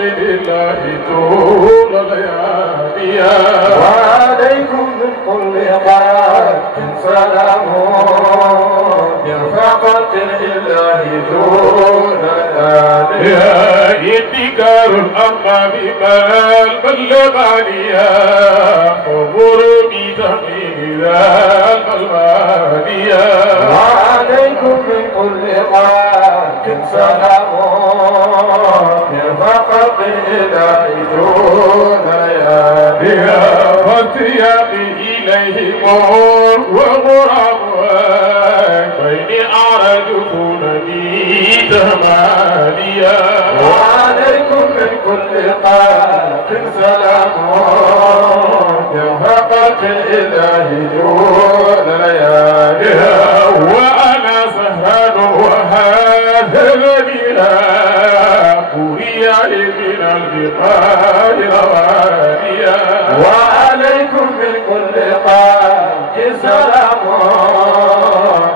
لله طول لياليا وعليكم من كل خلق سلام برفقة لله طول لياليا ابتكار الأمام بالبلغانية قبور بتميم ذا الملغانية وعليكم من كل خلق سلام برفقة لله طول لياليا فاتياقي إليهم وغرام بين أعرجون بي تماليا وعليكم من كل خلق سلام برفقة الإله طول لياليها وأنا سهران وهذا الذيها قوي من البقاء روانيا وعليكم من كل خلق سلام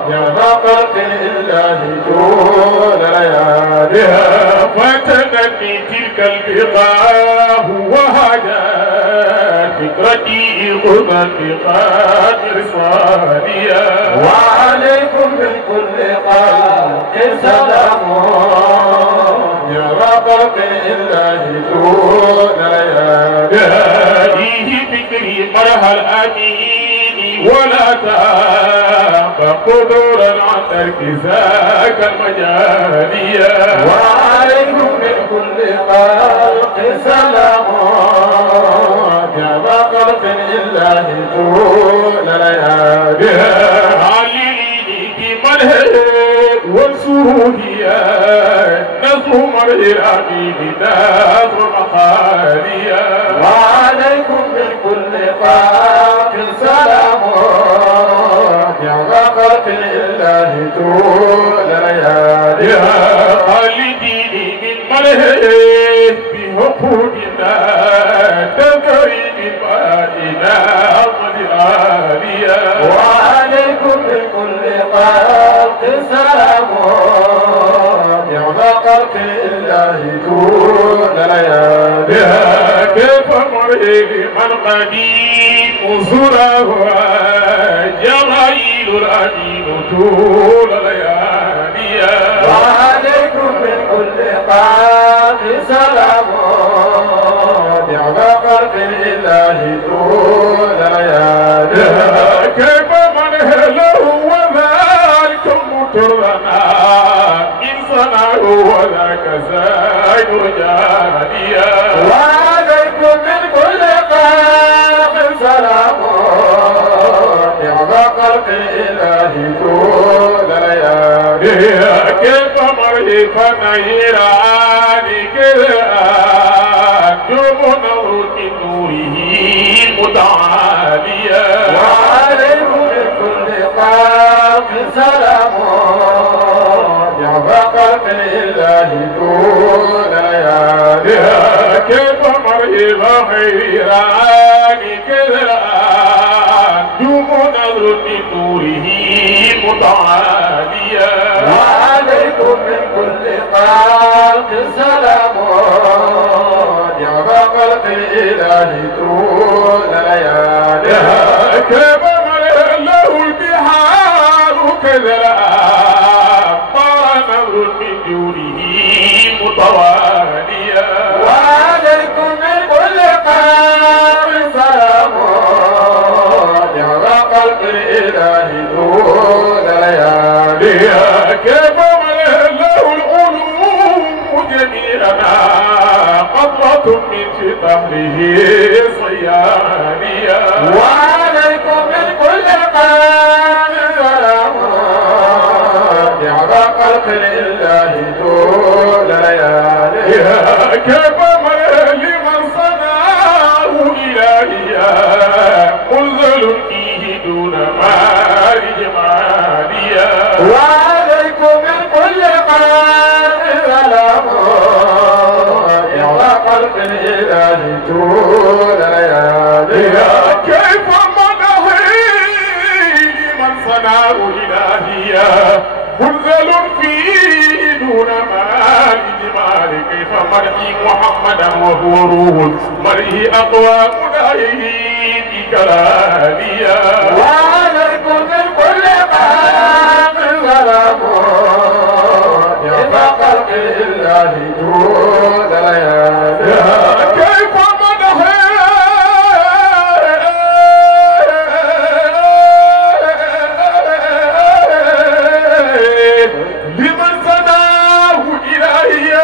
برفقة الإله طول لياليها فتنني تلك البقاء وهجات فكرتي قربا بقاء رصانيا وعليكم من كل خلق سلام برفقة الإله طول لياليها فيه فكري مرها الأمين ولا تاب قدورا عن ترك ذاك المجاليا وعليكم من كل خلق سلام برفقة الإله طول لياليها عليني بمنهج والسروريا نصر مرء الأمين نصر مخاليا وعليكم من كل خلق سلام برفقة الإله طول لياليها خالديني من منهج بحقوقنا تدري بفائنا أرض عاليا وعليكم من كل خلق سلام برفقة الإله طول لياليها كيف مرئي من قديم زره جمايل الأمين طول لياليا وعليكم من كل خلق سلام برفقة الإله طول لياليها كيف من هله وذلك مطرنا إن صنعه وذاك زايد رجاليا وعليكم من كل خلق سلام برفقة الإله طول لياليها كيف مرئي فنيران كذا جب نور من نوره متعاليا وعليكم من كل خلق سلام برفقة الإله طول لياليها كيف مرئي فنيران كذا جب نور من نوره متعاليا وعليكم من كل خلق سلام برفقة الإله طول لياليها كيف مرئي له البحار كذا طار نور من دونه متواليا وعليكم من كل خلق سلام برفقة الإله طول لياليها كيف مرئي له العلوم جميعنا قطرة من في ظهره صيانيا وعليكم من كل خلق سلام برفقة الإله طول لياليها كيف مرئي لمن صنعه إلهيا منزل فيه دون مال جماليا وعليكم من كل خلق سلام برفقة الإله طول لياليها كيف منهي لمن صنعه إلهيا منزل فيه دون مال جمال كيف مرئي ربي محمدا وهو روح مريه أقوى مناهيه في كلاميا وعليكم من كل قام سلام يا خلق الله جود ليالي كيف مدحي لمن سناه إلهي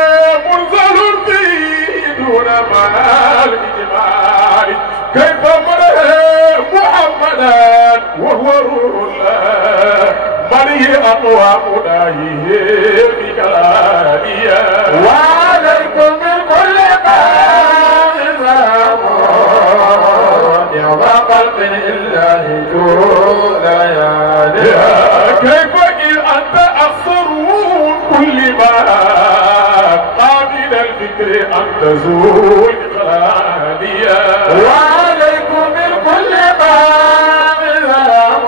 منزل فيه دون مال إجمال كيف مدحي محمدا وهو روح الله مريه أقوى مناهيه في كلاميا وعليكم من كل قام سلام يا خلق الله جود ليالي كيف إن أنت أخسر كل ما قابل الفكر أن تزول قلبيا وعليكم من كل قام سلام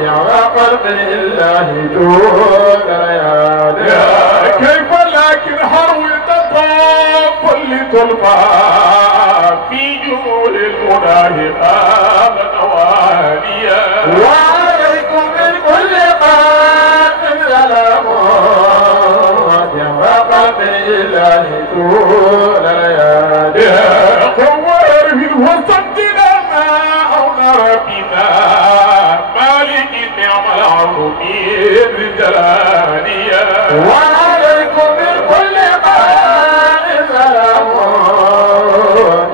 يا خلق الله جود ليالي كيف لكن حرولت طاف لتلقى في جمول المناهقات نواليا وعليكم من كل قام سلام يا خلق الله جود ليالي قوار في وصدنا ما أمر بنا مالك النعم العظيم الجلالية وعليكم من كل قام سلام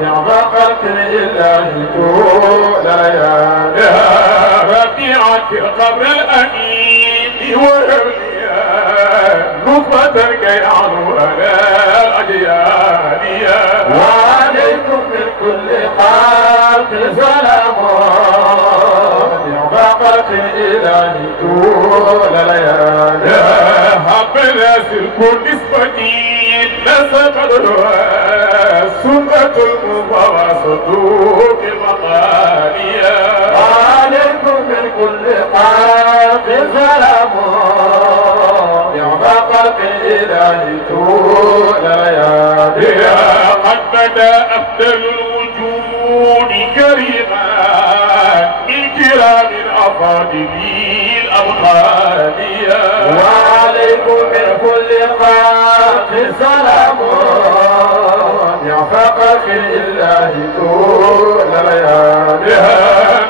يا خلق الله جود ليالي ربيعة قبر الأمين والأولياء نخبة كي يعلو على الأجيالية وعليكم من كل خلق سلام يا خلق الله جود ليالي حبنا سلك نسبتي نسب سنة المضى صدوق المقالية وعليكم من كل خلق سلام يا خلق الله جود ليالي قد بدا أفضل الوجود كريما من كرام الأفاضل الأبطالية وعليكم من كل خلق سلام يا خلق الله جود ليالي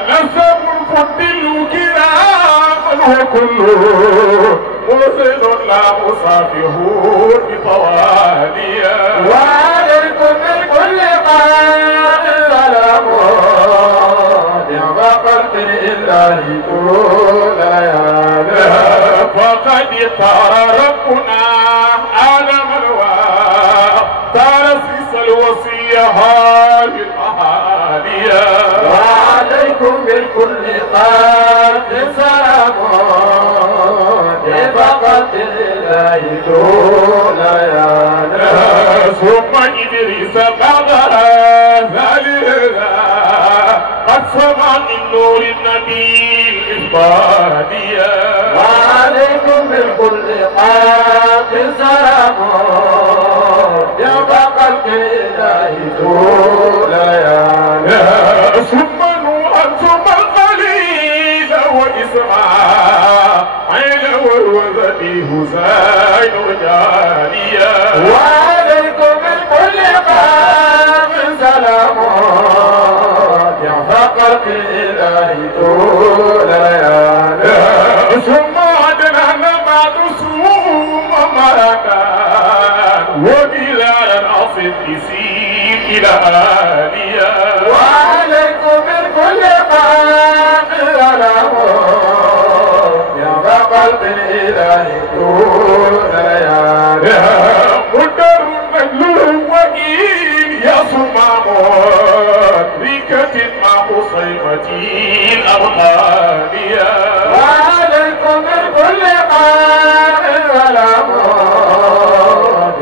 نسب الفضل كرام وكله مرسل لا مصافحون بطواليا وعليكم من كل خلق سلام يا خلق الله جود ليالي فقد طار ربنا آدم الواء طار سيس الوصية هذه الأهالية وعليكم من كل خلق سلام يا خلق الله جود ليالي ثم إدريس بعدها ذلك قد سمع من نور النبي الإخبارية وعليكم من كل خلق سلام يا خلق الله جود ليالي ثم نوحا ثم الخليل وإسماعيل والوزن حسين وجارية وعليكم من كل خلق سلام يا خلق الله جود ليالي ثم عدنا بعد سوم مركان وبلال أصل يسير إلى آلية وعليكم من كل خلق سلام يا خلق الله جود ليالي مدر مجلول وإيل يا صمامون ركة مع خصيمتي الأبطالية وعليكم من كل خلق سلام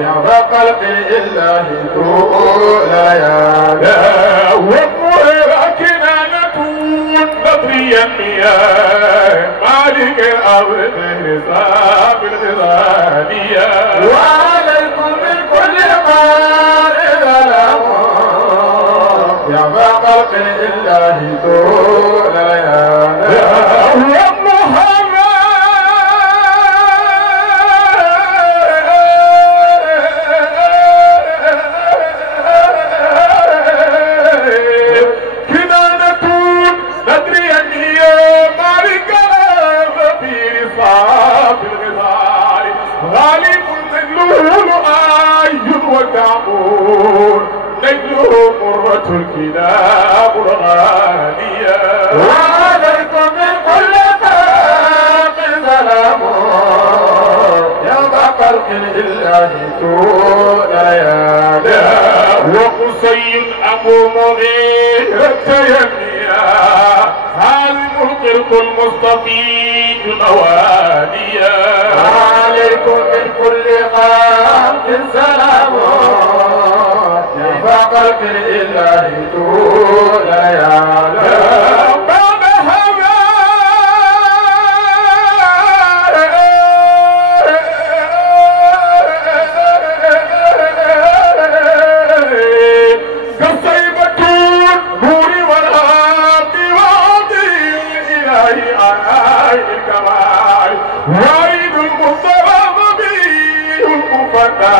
يا خلق الله جود ليالي وقوة كنانة نطريا مياه مالك الأرض حساب الغزالية وعليكم من كل خلق الله طول ليالي يا محمد كنانة ندري أني مالك في رصاف الغزال غالب نجله آي وكعبور نجله مرة الكلاب الغالية وعليكم من كل خلق سلام يوم خلق الله طول ليالي وقصي أبو مغيرة يميا هازم القرق المستفيد مواليا عليكم من كل خلق سلام يوم خلق الله طول ليالي بعد هذا كالصيبة نور والهاب وعدي الإله آي الكمال وعيد المصطفى به المفتى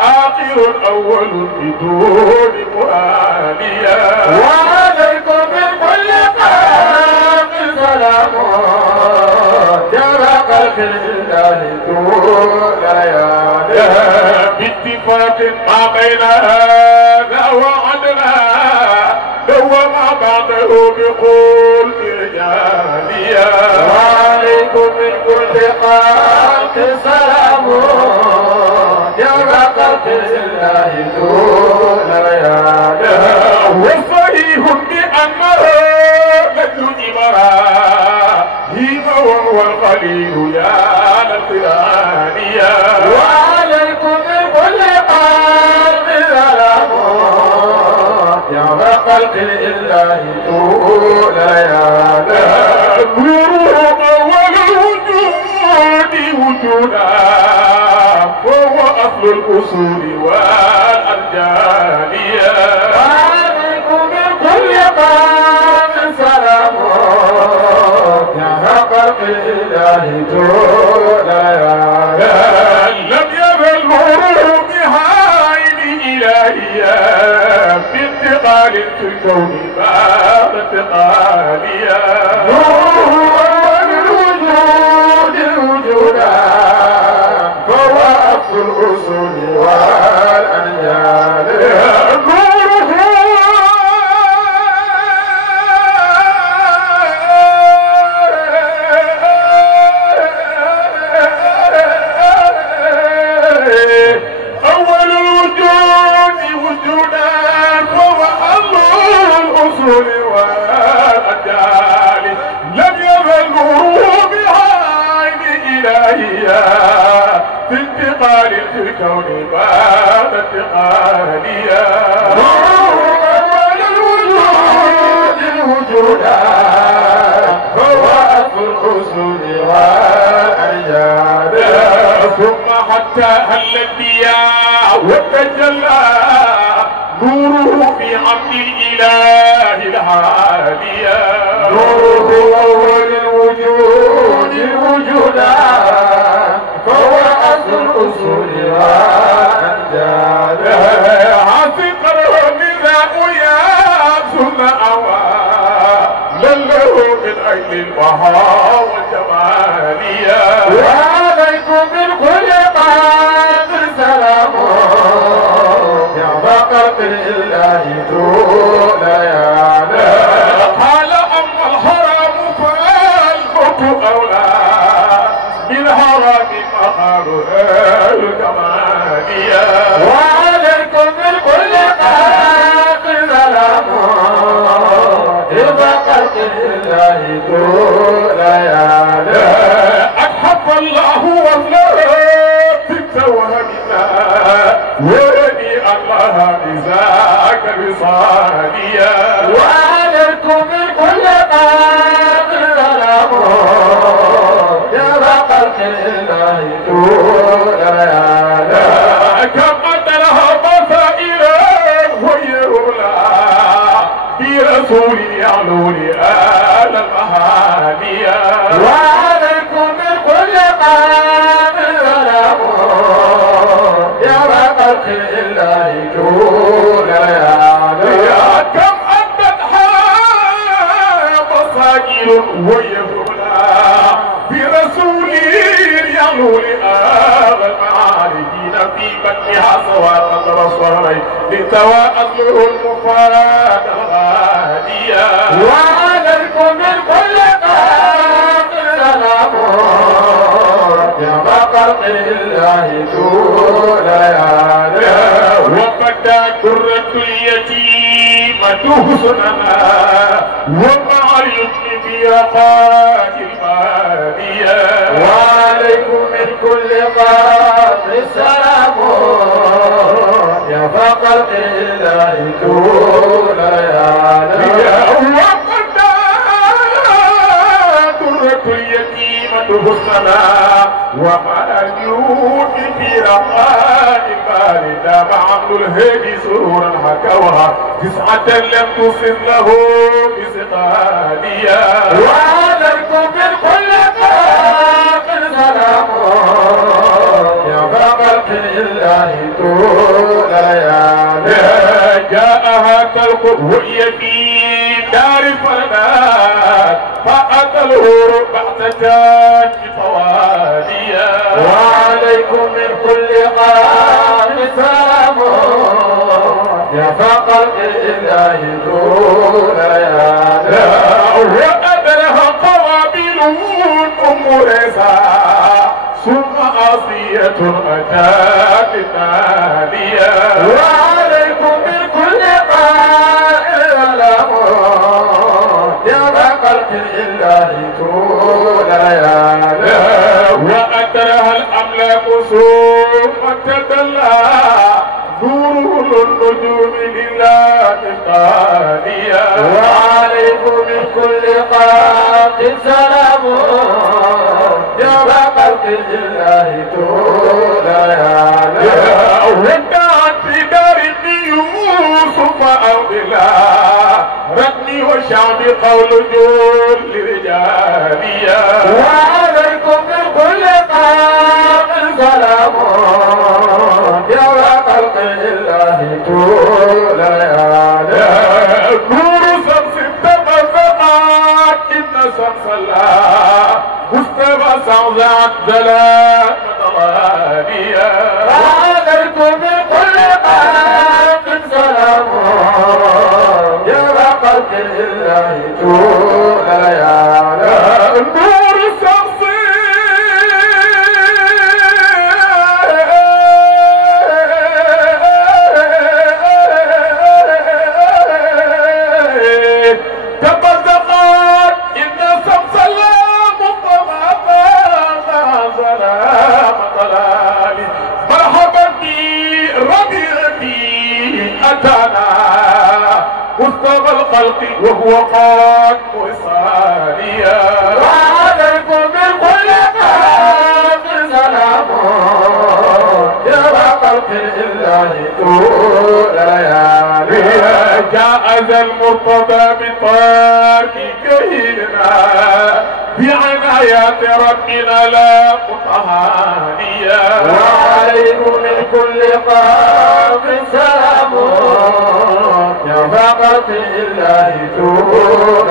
آخر أول بدون مؤالية وعليكم من كل خلق سلام يوم خلق الله طول ليالي باتفاق ما بين هذا وعدنا لو ما بعده بقول رجاليا وعليكم من كل خلق سلام يوم خلق الله طول ليالي وصحيح بأنه مثل إبراهيم وهو الخليل يا للقرانيا وعليكم من كل خلق سلام يوم خلق الله طول ليالي نوره أول الوجود وجودا وهو أصل الأصول والأرجالية وعليكم من كل خلق سلام يوم خلق الله طول ليالي لم يزل نوره بهاين إلهيا في انتقال في الكون بعد انتقاليا نوره أول الوجود الوجودا فهو أصل الأصول والأنجال أول الوجود وجودا وهو أصل الأصول والأجيال لم يزل نوره بعين إلهيا في انتقال في الكون بعد انتقاليا أول الوجود الوجودا فهو أصل الأصول والأنجال ثم حتى هل الضياء وتجلى نوره في عبد الإله العالية نوره أول الوجود الوجودا فهو أصل الأصول والأنجال عاصق الرمضاء يا ثم أوى لله من أجل البهاء والجمالية وعليكم من كل قادر سلام يوم خلق الله طول ليالي قال أما الحرام فالموت أولى بالحرام مقام الجمالية وعليكم من كل قادر سلام يوم خلق الله طول ليالي أتحف الله وصله بالتوهمنا ولي الله بذاك بصاليا وعليكم من كل قادر سلام يوم خلق الله طول ليالي كم أدرها بصائرا ويرولا خلق الله طول يا كم أنت مصاجر ويفرنا برسولي يعلو لآب المعارجين في بكها سواء الرسولين لتواءله المفاد الغالية وعليكم من كل قاق سلام يا خلق الله طول وبدا درة اليتيمة حسننا ومع اليتم في رقاء المالية وعليكم من كل قاق سلام يا خلق الله طول وبدا درة اليتيمة حسننا ومع اليتم في رقاء المالية مع عبد الهادي سرورا حكوها تسعة لم تصل له بسقالية وعليكم من كل قاق سلام يا خلق الله طول جاءها خلق وهي في دار فنات فأتى الهور بعثتان بطوالية وعليكم من كل قاق سلام يا خلق الله طول وأدرها قوابل أم ريسا ثم أصية أتات التالية وعليكم من كل قائل له يا خلق الله طول وأدرها الأملاك ثم تدلى نور النجوم لله التالية وعليكم من كل قاق سلام يا خلق الله طول ودعت في دار يوسف أولا ركني وشعبي قول جول لرجالية وعليكم من كل قاق سلام يا خلق الله طول نور شمس تبسمت إن شمس الله مصطفى سعزعت ذلات مطلالية وعليكم من كل قاق سلام يا خلق الله طول نور شمس تبزقت إن شمس الله مطلع سلام طلالي مرحبا بي ربيعتي أتانا مصطفى الخلق وهو قد وصاليا وعليكم من كل قاق سلام يا خلق الله طول جاء ذا المرتضى بطاق كهيلنا بعنايات ربنا لا مطهانية وعليكم من كل قاق سلام يا خلق الله طول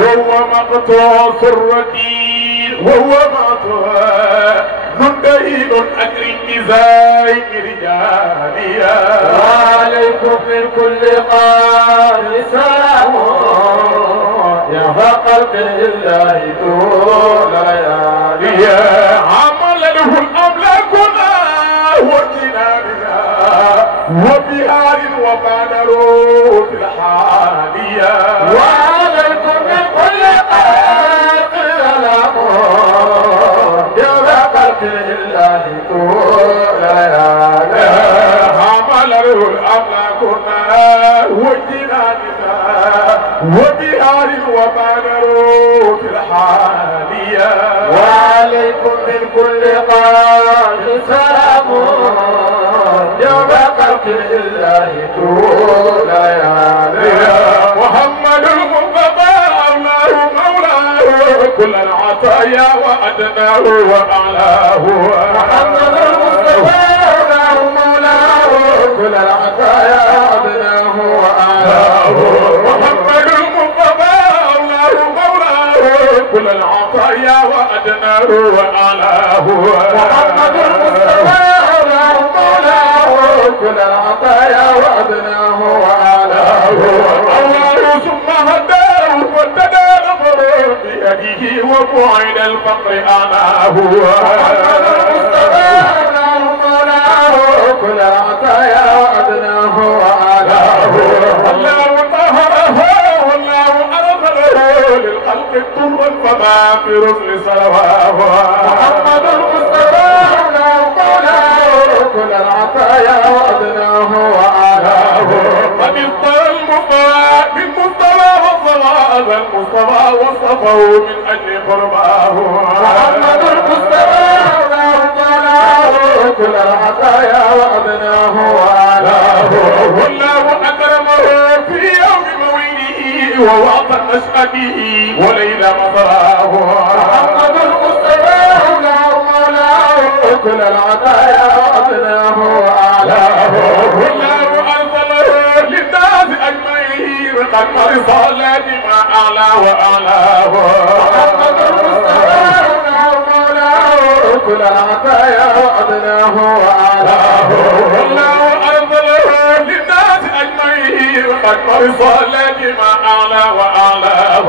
وهو مقطوع سرتي وهو مقطوع منتهي أكرم بزايد رجاليا وعليكم من كل قاق سلام يا خلق الله طول عمل له الأملاكنا وجناننا وبهار وبادروا في الحالية وعليكم من كل قاق سلام يا خلق الله طول عمل له الأملاكنا وجناننا وبهار وبادروا في الحالية وعليكم من كل قاق سلام يا خلق الله طول محمد المصطفى الله مولاه كل العطايا وأدناه وأعلاه محمد المصطفى وأدناه وأعلاه محمد المصطفى أولاه مولاه كل العطايا وأدناه وأعلاه الله ثم هداه وابتدى نظره بيده وبعد الفقر أعناه محمد المصطفى أولاه مولاه كل العطايا وأدناه وأعلاه الله طهره والله أرسله للخلق طرا فما في رسل صلواه محمد المصطفى أولاه مولاه كل العطايا وأدناه وأعلاه قد اصطفى المصطفى بالمصطفى والصفا ذا المصطفى وصفه من أجل قرباه محمد المصطفى أولاه مولاه كل العطايا وأدناه وأعلاه والله أكرمه في يوم مولده ووعظ نشأته وليلى مطراه محمد المصطفى أولاه مولاه كل العطايا وأدناه وأعلاه والله أرسله للناس أجمعين قد رسالة ما أعلى وأعلاه محمد المصطفى أولاه مولاه كل العطايا وأدناه وأعلاه والله أرسله للناس أجمعين قد رسالة ما أعلى وأعلاه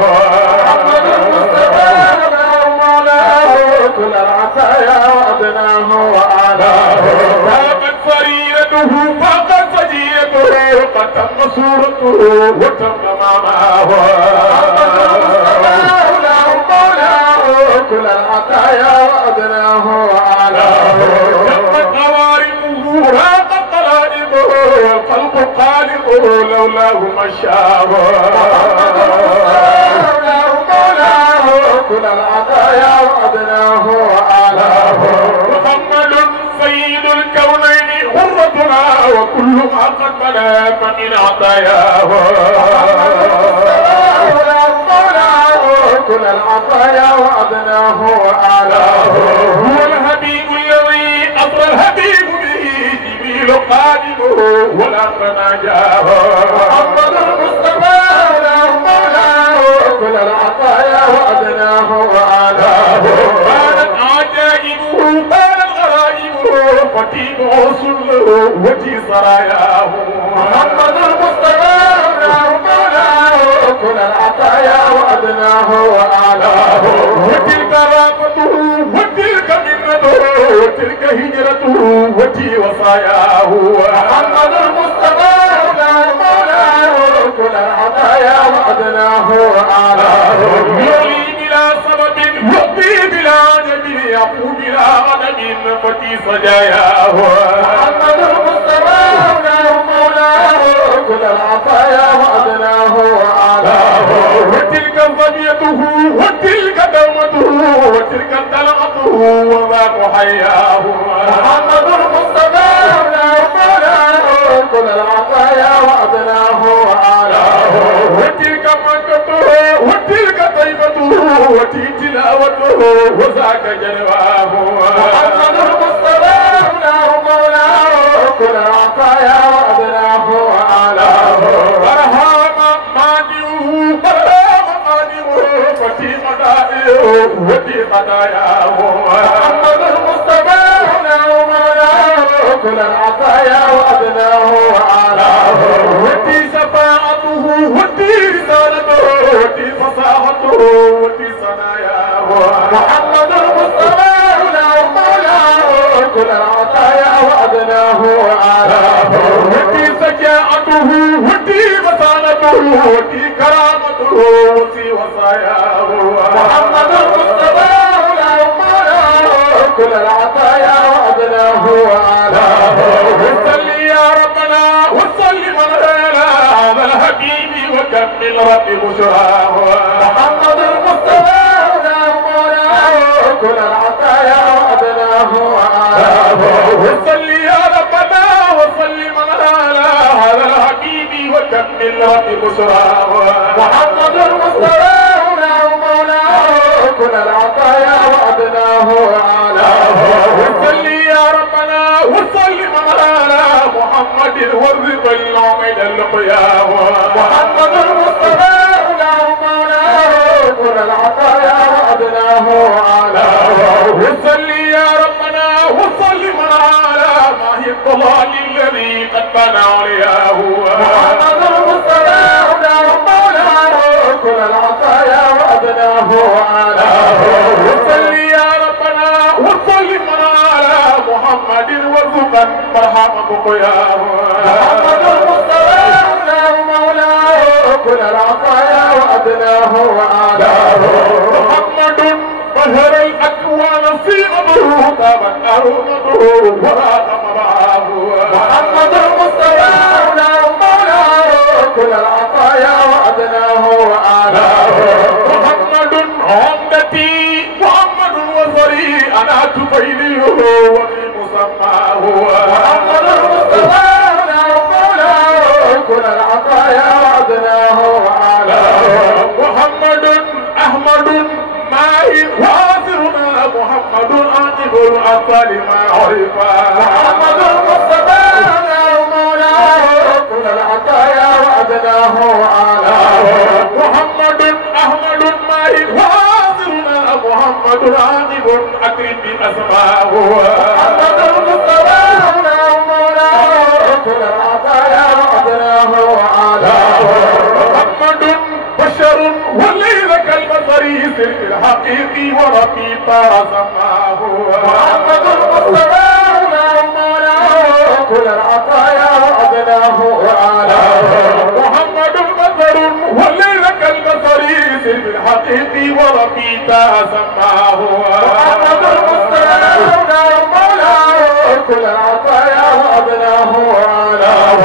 محمد المصطفى أولاه مولاه كل العطايا وأدناه وأعلاه فاقت سريرته فاقت سجيته قد تم صورته وتم معناه محمد المصطفى أولاه مولاه كل العطايا وأدناه وأعلاه تمت خوارمه راقت قلائبه والقلب قالبه لولاه مشاه محمد المصطفى أولاه مولاه كل العطايا وأدناه وأعلاه محمد سيد الكونين غرتنا وكل ما قد بدا فمن عطاياه كل العطايا وأدناه وأعلاه هو الحبيب الذي أطرى الحبيب به جبريل قادمه والأمر ناجاه محمد المصطفى مولاه كل العطايا وأدناه وأعلاه كانت عجائبه كانت غرائبه فتيمه سله وجي سراياه محمد المصطفى مولاه كل العطايا وأدناه وأعلاه وتلك رافته وتلك منته وتلك هجرته وتي وصاياه محمد المصطفى مولاه كل العطايا وأدناه وأعلاه يولي بلا سبب يؤتي بلا عجب يقو بلا عدم فتي سجاياه محمد المصطفى مولاه كل العطايا وأدناه وأعلاه وتلك ظبيته وتلك دومته وتلك طلعته وذاك حياه محمد المصطفى مولاه كل العطايا وأدناه وأعلاه وتلك مكته وتلك طيبته وتلك تلاوته وذاك جلواه محمد المصطفى مولاه كل العطايا وأدناه وأعلاه برهام مانعه برهام مانعه فتي مدائه وتي قضاياه محمد المصطفى مولاه كل العطايا وأدناه وأعلاه وتي شفاعته وتي رسالته وتي فصاحته وتي صناياه محمد المصطفى مولاه كل العطايا وأدناه وأعلاه وتي سجاعته وتي مسانته وتي كرامته وتي وصاياه محمد المصطفى مولاه كل العطايا وأدناه وأعلاه وصلي يا ربنا وسلم على هذا الحبيب وكمل رب بشراه محمد المصطفى مولاه كل العطايا وأدناه وأعلاه وصلي يا ربنا وسلم على هذا الحبيب وكمل رب بشراه محمد المصطفى مولاه كل العطايا وأدناه وأعلاه وصلي يا ربنا وسلم على محمد والرضا العميد القيام محمد المصطفى مولاه كل العطايا وأدناه وأعلاه وصلي يا ربنا وسلم على ماهي الضلال الذي قد بنى علياه محمد المصطفى هداه مولاه كل العطايا وأدناه وأعلاه وصلي يا ربنا وسلم على محمد وارزقا مرحبا بقياه محمد المصطفى هداه مولاه كل العطايا وأدناه وأعلاه محمد بشر الأكوان صيغته طابت أرونته وراء مراه محمد المصطفى هداه مولاه كل العطايا وأدناه وأعلاه محمد عمدتي محمد وصري أنا تفيليه وفي مسماه محمد المصطفى هداه مولاه كل العطايا وأدناه وأعلاه محمد أحمد ماهي واصرنا محمد عاقب الأطفال ما عرفا محمد المصطفى هداه مولاه كل العطايا وأدناه وأعلاه محمد أحمد ماهي واصرنا محمد عاقب أكرم بأسماه محمد المصطفى هداه مولاه كل العطايا وأدناه وأعلاه محمد بشر وليس كالبصري سر الحقيقي وربي سماه محمد المصطفى هداه مولاه كل العطايا وأدناه وأعلاه محمد بشر وليس كالبصري سر الحقيقي وربي سماه محمد المصطفى هداه مولاه كل العطايا وأدناه وأعلاه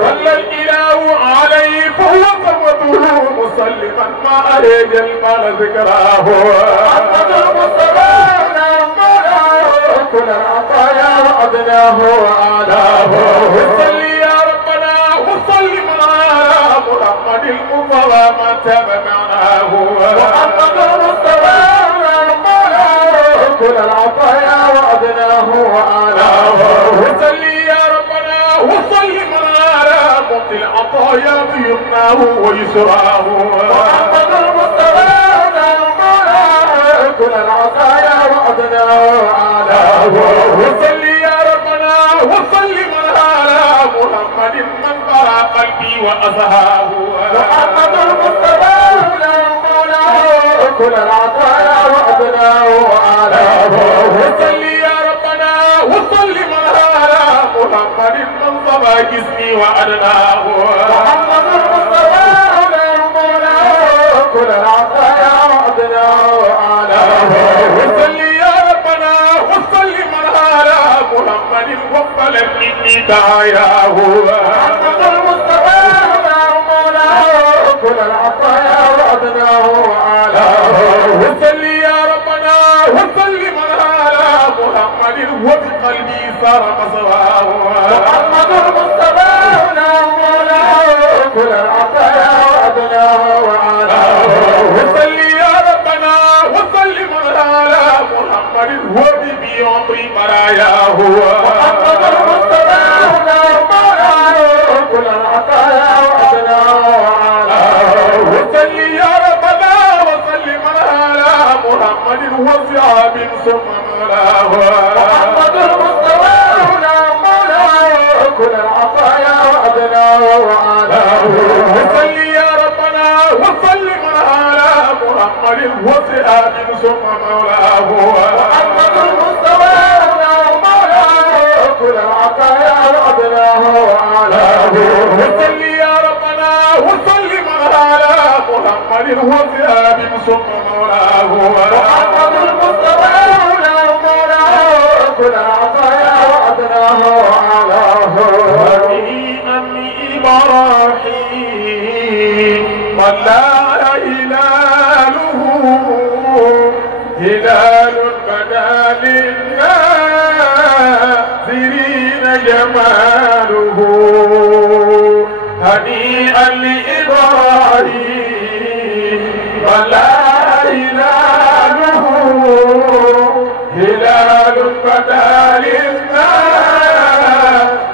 صلى الإله عليه فهو ثروته مسلما ما أريد المال ذكراه محمد المصطفى هداه مولاه كل العطايا وأدناه وأعلاه وصلي يا ربنا وسلم على محمد المصطفى ما تاب معناه محمد المصطفى هداه مولاه كل العطايا وأدناه وأعلاه وصلي يا ربنا وسلم على مبدي العطايا بيمناه ويسراه محمد المصطفى هداه مولاه كل العطايا وأدناه وأعلاه وصلي يا ربنا وسلم على محمد من قرأ قلبي وأزهاه محمد المصطفى هداه مولاه كل العطايا وأدناه وأعلاه وصلي يا ربنا وسلم على محمد من صبا جسمي وأدناه محمد المصطفى هداه مولاه كل العطايا وأدناه وأعلاه وصلي يا ربنا وسلم على محمد وقبلت مني دعاياه محمد المصطفى هداه مولاه كل العطايا وأدناه وأعلاه وصلي يا ربنا وسلم على محمد وبقلبي صار مصواه محمد المصطفى هداه مولاه كل العطايا وأدناه وأعلاه وصلي يا ربنا وسلم على محمد وببي عمري مراياه محمد المصطفى هداه مولاه كل العطايا وأدناه وأعلاه وصلي يا ربنا وسلم على محمد وصحاب ثم مولاه محمد المصطفى هداه مولاه كل العطايا وأدناه وأعلاه وصلي يا ربنا وسلم على محمد وصحاب ثم مولاه محمد المصطفى هداه مولاه كل العطايا وأدناه وأعلاه وصلي يا ربنا وسلم على محمد وصحاب ثم مولاه محمد المصطفى هداه مولاه كل العطايا وأدناه وأعلاه وفي أمن إبراهيم طلع هلاله هلال بدا للناظرين جماله هنيئا لإبراهيم طلع هلاله هلال بدا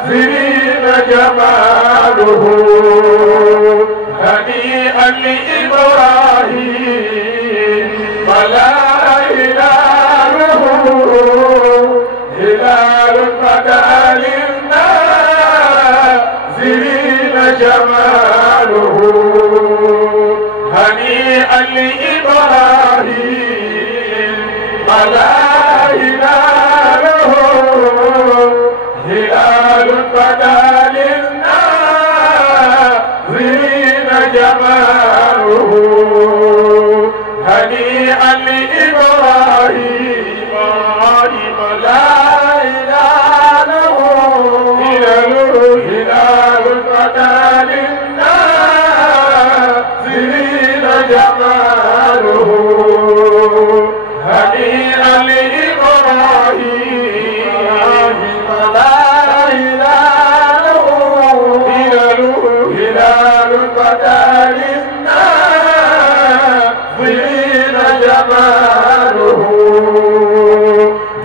للناظرين جماله هنيئا لإبراهيم طلع هلاله ولا هلاله هلال بدا للناظرين جماله هنيئا لإبراهيم لا هلاله هلال بدا للناظرين جماله هنيئا لإبراهيم لا هلاله هلال بدا للناظرين جماله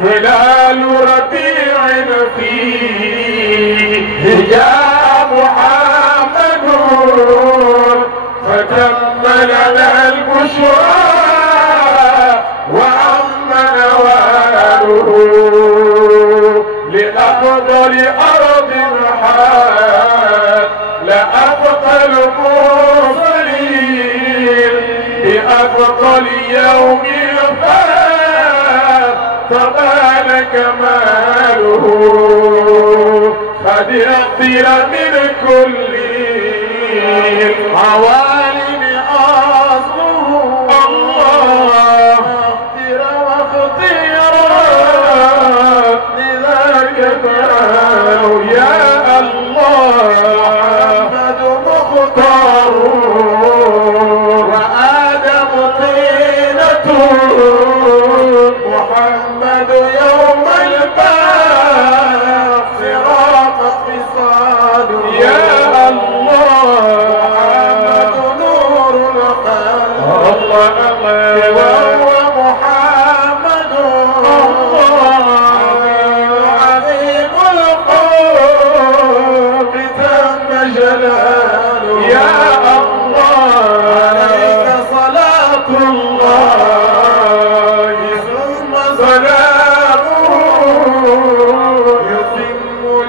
هلال ربيع فيه يا محمد فتم لنا البشرى وعم نواله لأفضل أرض حال لأفضل المرسلين بأفضل يوم فات طبال كماله قد اغفر من كل عوالم أصله الله اغفر واغفرا لذاك فاه يا الله محمد مختار وآدم طينة محمد يوم البعث صراط خصال يا الله محمد نور الخلق الله وهو محمد عظيم القلب ثم جلاله يا الله عليك صلاة الله ثم سلامه يتم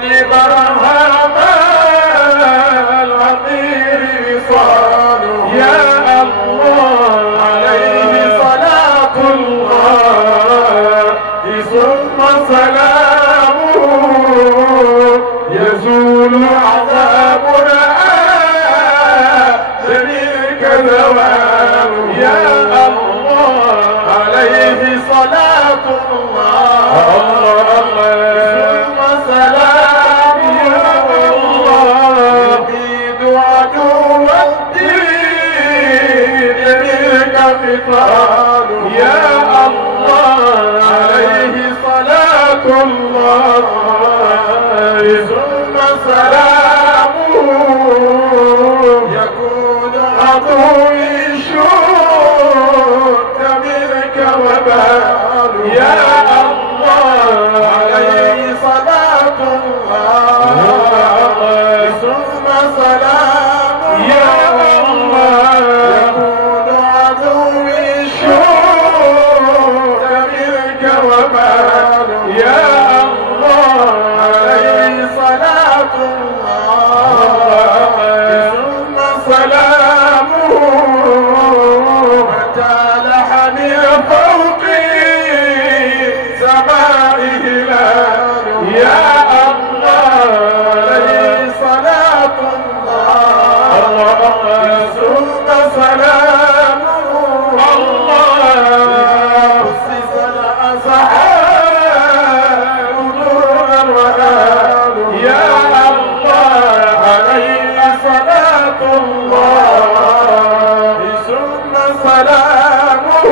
لبرهام العطير وصاله يا الله عليه صلاة الله ثم سلامه يزول عذابنا شريك زوال يا الله عليه صلاة الله ثم سلامه يا الله يزيد عدو الدين يميك فطال يا الله عليه صلاة الله ثم سلامه يكون عدوي شوك منك وبال يا الله عليه صلاة الله ثم سلامه يا الله يكون عدوي شوك منك وبال يا الله عليه صلاة الله ثم سلامه متى لح من فوقي سمائه هلال يا الله عليه صلاة الله ثم سلامه الله خصص الأصحاب نورا وآل يا الله عليه صلاة الله ثم سلامه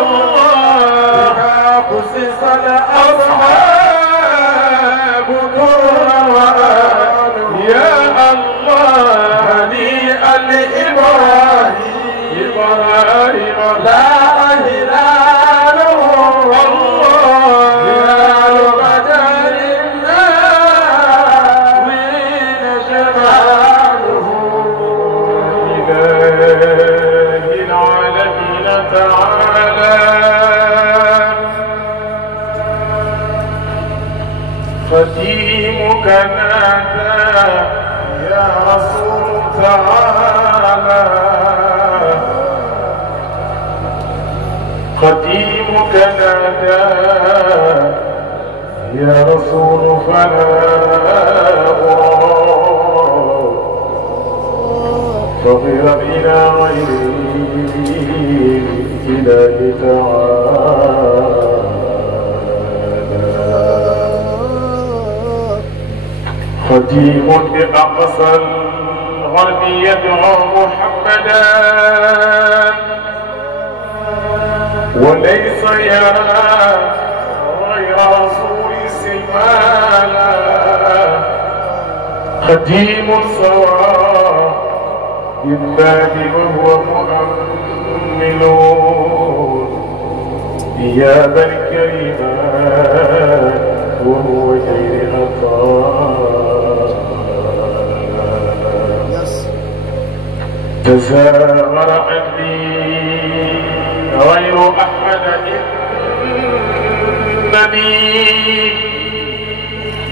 الله خصص الأصحاب نورا وآل يا الله هنيئا لإبراهيم لا هلاله الله هلال بدر الناظرين جماله إله العالمين تعالى قديمك نادى يا رسول تعالى قديمك نادى يا رسول فلا أرى فغير إلى غير الإله تعالى خديم بأقصى الغرب يدعو محمدا وليس يرى غير رسول سمالا خديم سواه بالباب وهو مؤمل ثيابا كريما وهو غير عطاء تزاغر عني غير أحمد إنني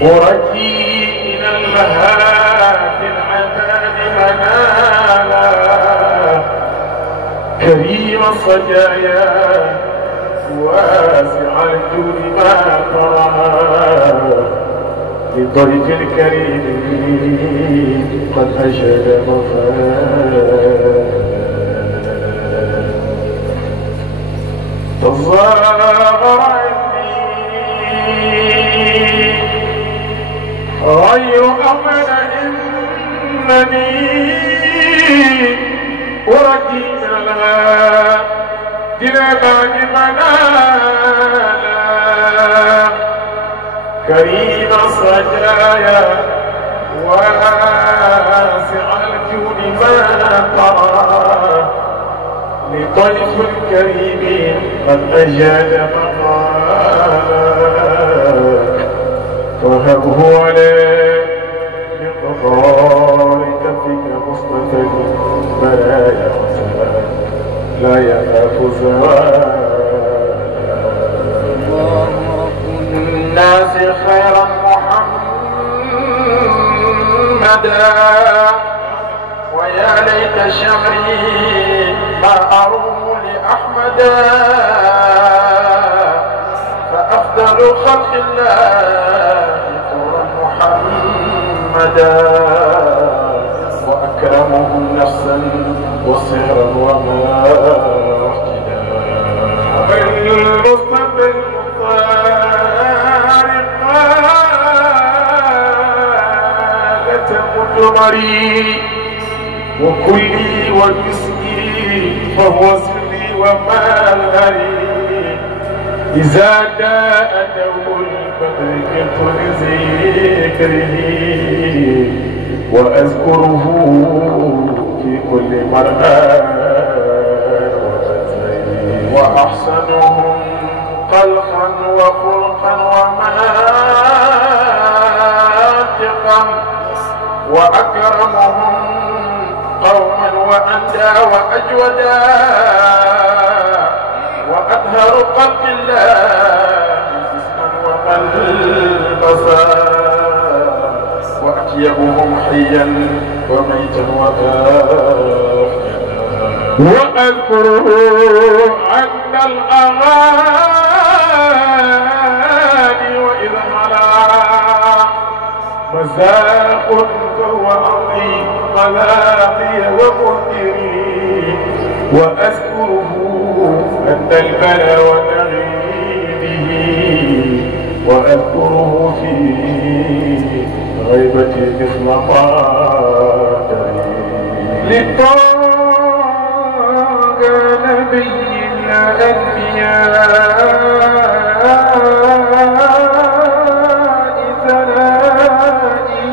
أرجي من اللهات العذاب منالا كريم الصجايا واسع الجود ما ترى للضيف الكريم قد أجل مفاد تظاهر عني غير أحمد إنني أرجي من الغاب جنبان منالا كريم الصجايا واسع الجود ما ترى لطيف الكريم قد أجاد مقالا فهبه عليه بقرار كفك مصطفى المرايا لا يخاف زوالا الناس خيرا محمدا ويا ليت شمري ما أروم لأحمدا فأفضل خلق الله طورا محمدا وأكرمهم نفسا وصهرا وما احتدا المصطفى المختار قالت مدمري وكلي وجسمي فهو سري ومالهري إذا جاء دور البدر كنت لذكره وأذكره في كل مرآة وأحسنهم خلقا وخلقا ومنطقا وأكرمهم قوما وأندى وأجودا وأطهر خلق الله جسما وملبسا وأطيبهم حيا وميتا وآخرا وأذكره عند الأغاني وإذا ملا مزاق فهو عظيم ملاقي ومهدري وأذكره أن البلا ونغيبه وأذكره في غيبتي مثل قادري لطاق نبي الأنبياء ثنائي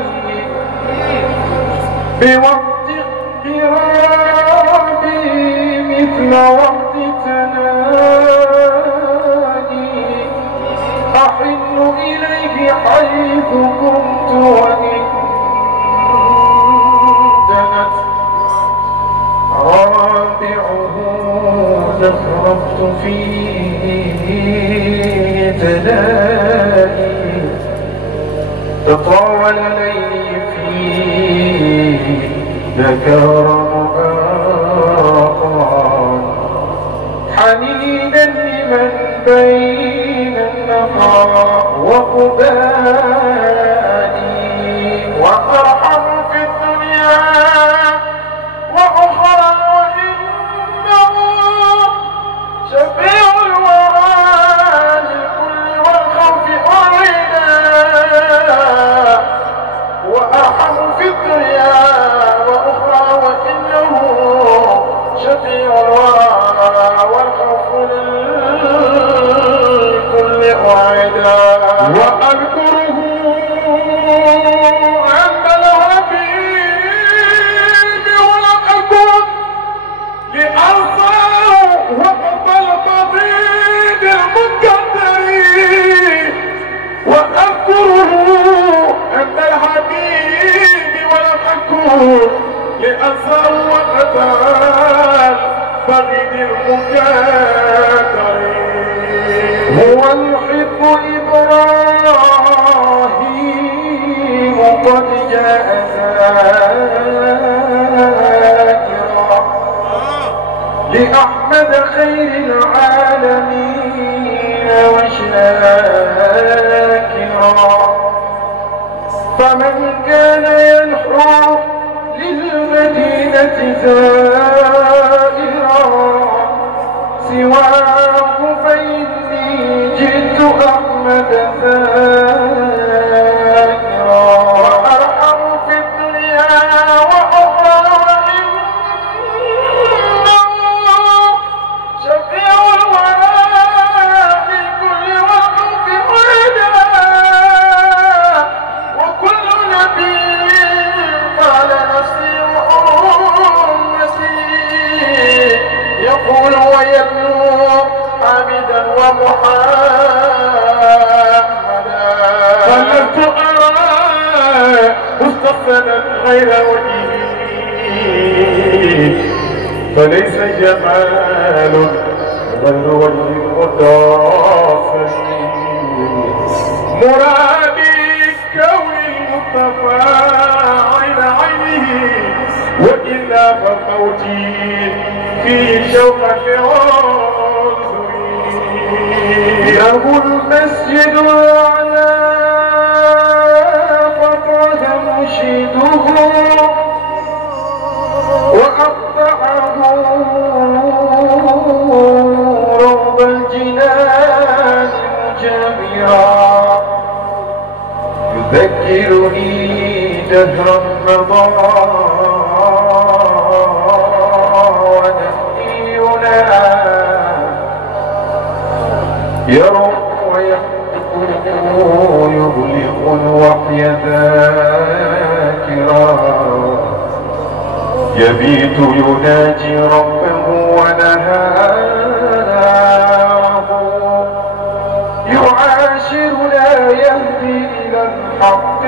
بوقت اقترابي مثل وقت تنادي أحن إليه حيث كنت وإن دنت رابعه زخرفت فيه تدائي تطاول ليلي فيه ذكر مؤاقا حنينا لمن بين النقاء وقبائي وأرحم في الدنيا وأخرى وإنه شفيع الورى للكل والخوف أعينا وأرحم في الدنيا وأخرى وإنه شفيع الورى والخوف للكل أعينا وأذكره عند الحبيب ولم أكن لأرضاه وقف القضيد المقدر وأذكره عند الحبيب ولم أكن لأنساه وقت القضيد المقدر هو يحب إبراهيم قد جاء ذاكرا لأحمد خير العالمين وشاكرا فمن كان ينحو للمدينة زائرا سواه فإني جئت أحمد ذاكرا وأرحم في الدنيا وأخرى وإنه شفيع الورى للكل والخوف عيدا وكل نبي قال نفسي وأمتي يقول ويبنو حامدا ومحمدا فلست أرى مستقبلا غير وجهه فليس جمال غير وجه المتصل مرادي كون المصطفى عين عينه وإلا فموتي في شوقة عنصري له المسجد الأعلى فقد مشيده وأقطعه روض الجنان مجابرا يذكرني دهر الرمضان ونحينا يروح ويحدث يغلق الوحي ذاكرا يبيت يناجي ربه ونهاره يعاشر لا يهدي إلى الحق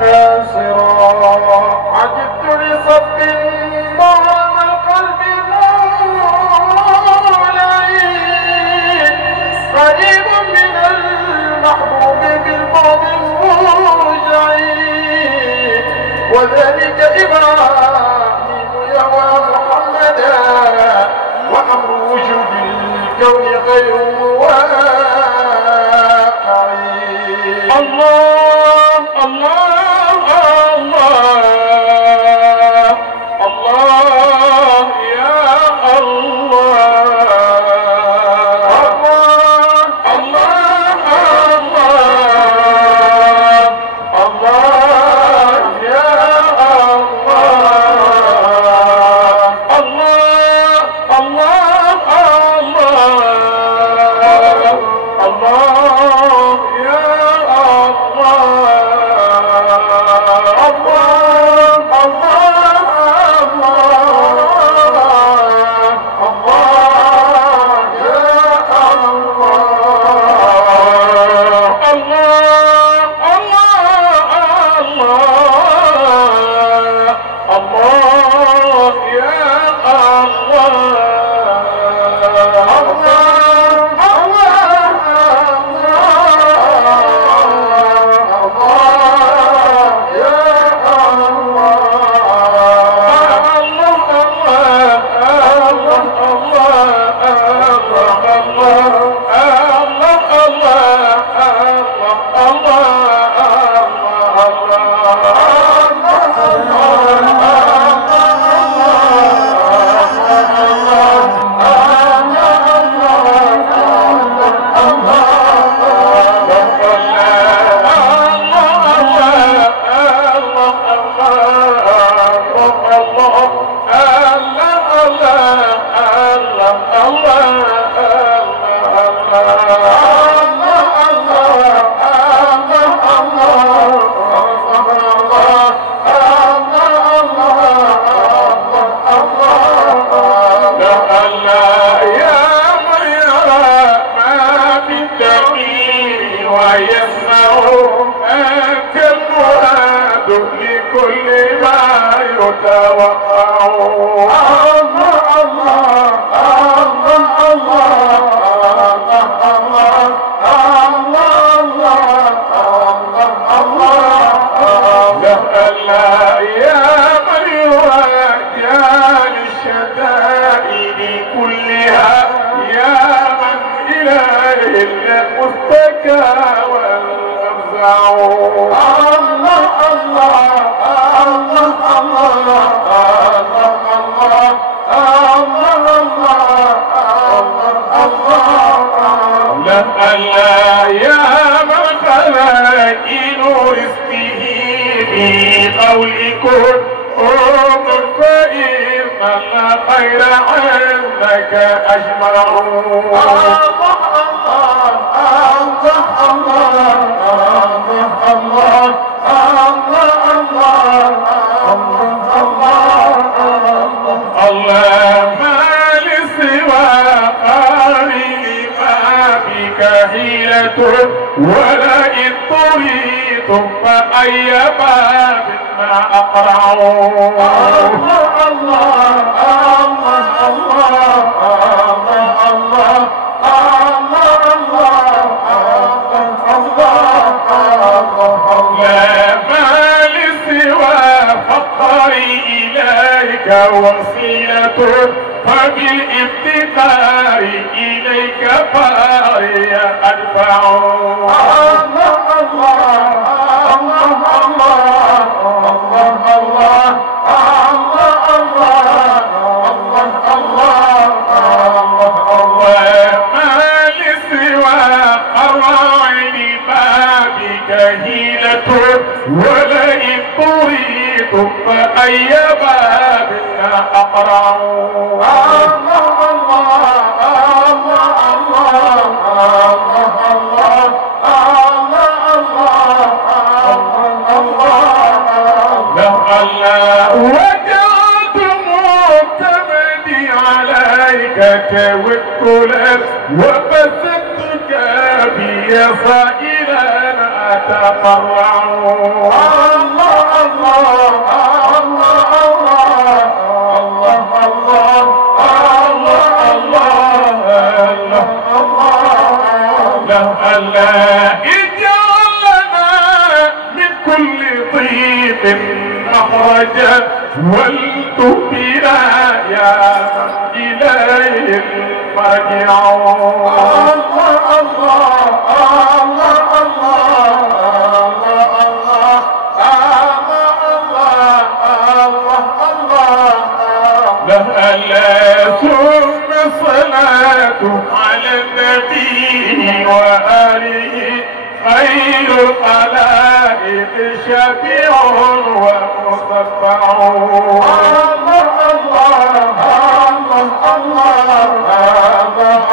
ناصرا عجبت لصف ضرم القلب قريب من المحبوب بالماضي المرجعين وذلك إبراهيم يهوى محمدا وأمر وجود الكون غير واقع الله الله الله الله يا الله كل ما يتوقع. الله الله الله الله لا يا من يراجع للشدائد كلها، يا من إليه المستكى والمفزع. الله الله الله الله لا يا من خلائن رزقه في قولكم فإن الخير عندك أجمع. الله ما لسوى قارئ بابك حيلة، ولئن طريتم فأي باب ما أقرع. الله الله الله الله لا مال سوى فقري إليك وسيلة، فبالافتقار إليك فاري أدفع. الله الله الله الله هيلة، ولئن طريتم فأي باب أقرع. الله وجعلت معتمدي عليك كوالطلب، وبسطتك بي صائلا أتقرع. الله الله الله اجعل لنا من كل ضيق مخرجا، ولتبنا يا من إليه المرجع. ثم الصلاة على النبي وآله، خير الخلائق شفيع ومصفع. الله الله الله الله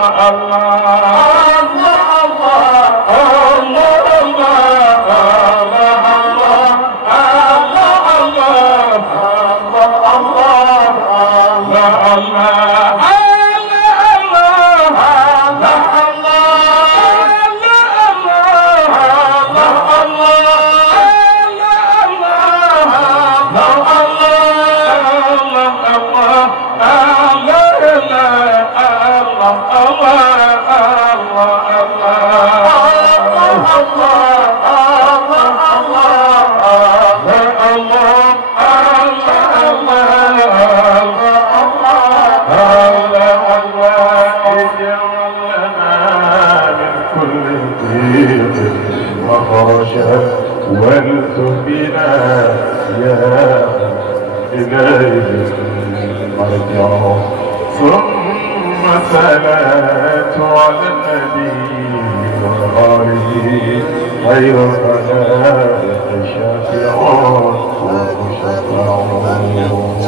الله الله محمد وآله خير الخلائق شافعون ومشفعون.